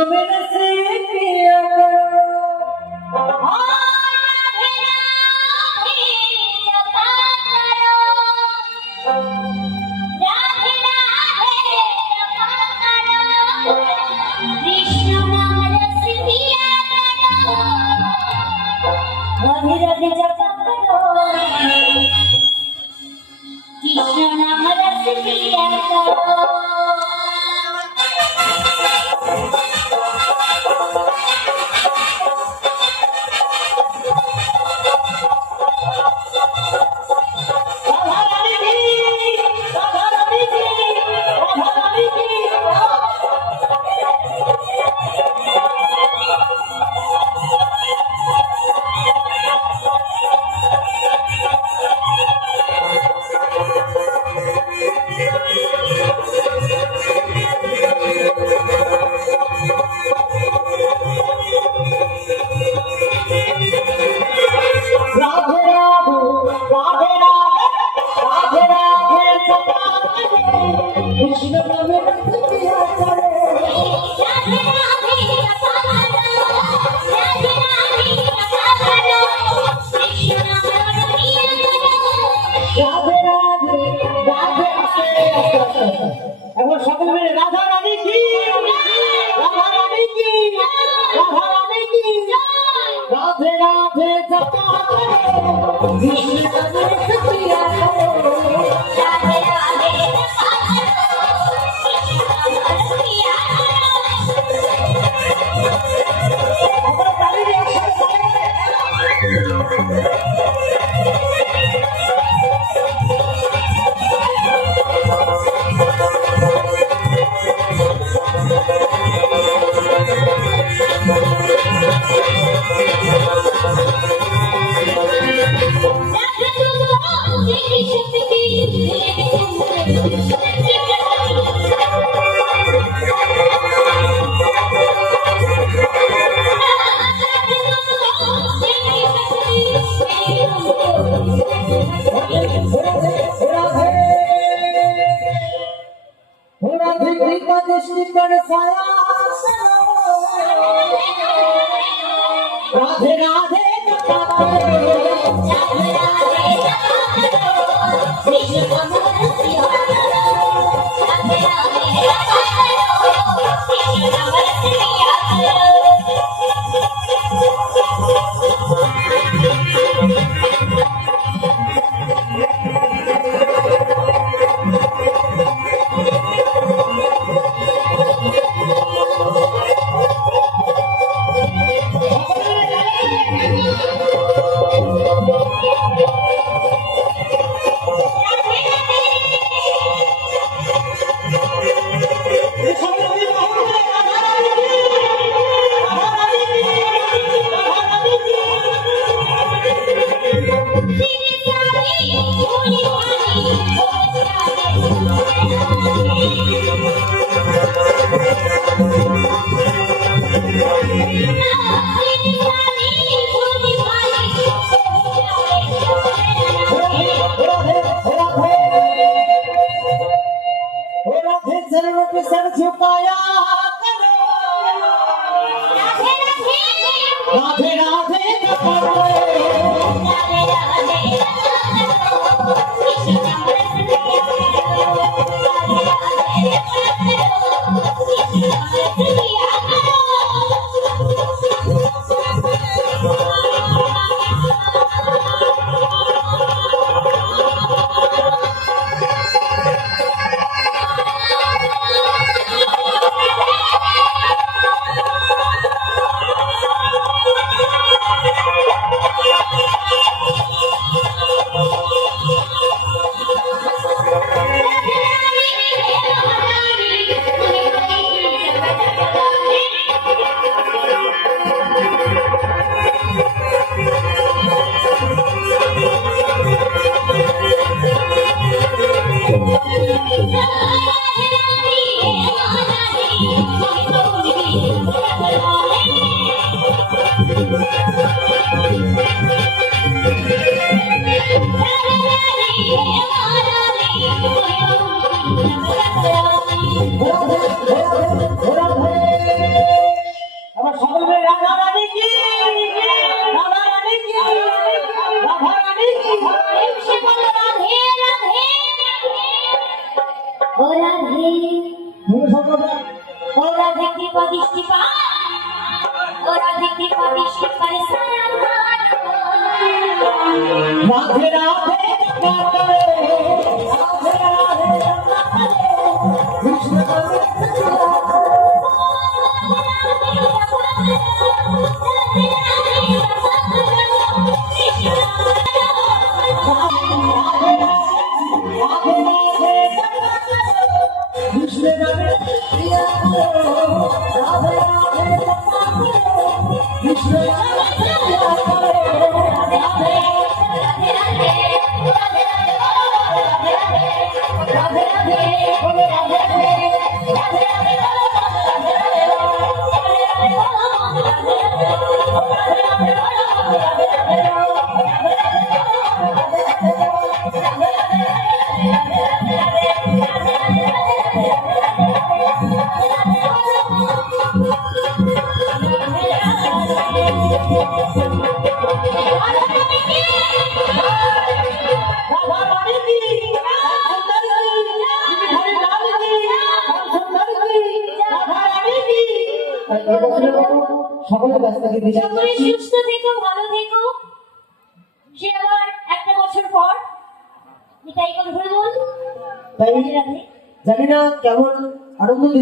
मेरे से पिया এখন সকল মিলে রাধা রানী কি রাধা রানী কি রাধা রানী কি রাধে রাধে জপা কৃষ্ণ রাধে সখিয়া রাধে রাধে জপা কৃষ্ণ রাধে সখিয়া আমরা তালি দিয়ে राधे राधे सर झुकाया राधे राधे এসে বলল রাধে রাধে ও রাধে ও রাধে কৃপা দৃষ্টি পায় ও রাধে কৃপা দৃষ্টি পায় সারা রাধে রাধে জপা করে রাধে রাধে জপা করে কৃষ্ণ সকলের কাছ থেকে বিদায় সকলে নিচ্ছি। সুস্থ থেকো ভালো থেকো সে আবার একটা বছর পর মিঠাই করে ফেলবো তাই রাধে রাধে জানি না কেমন আনন্দ দিতে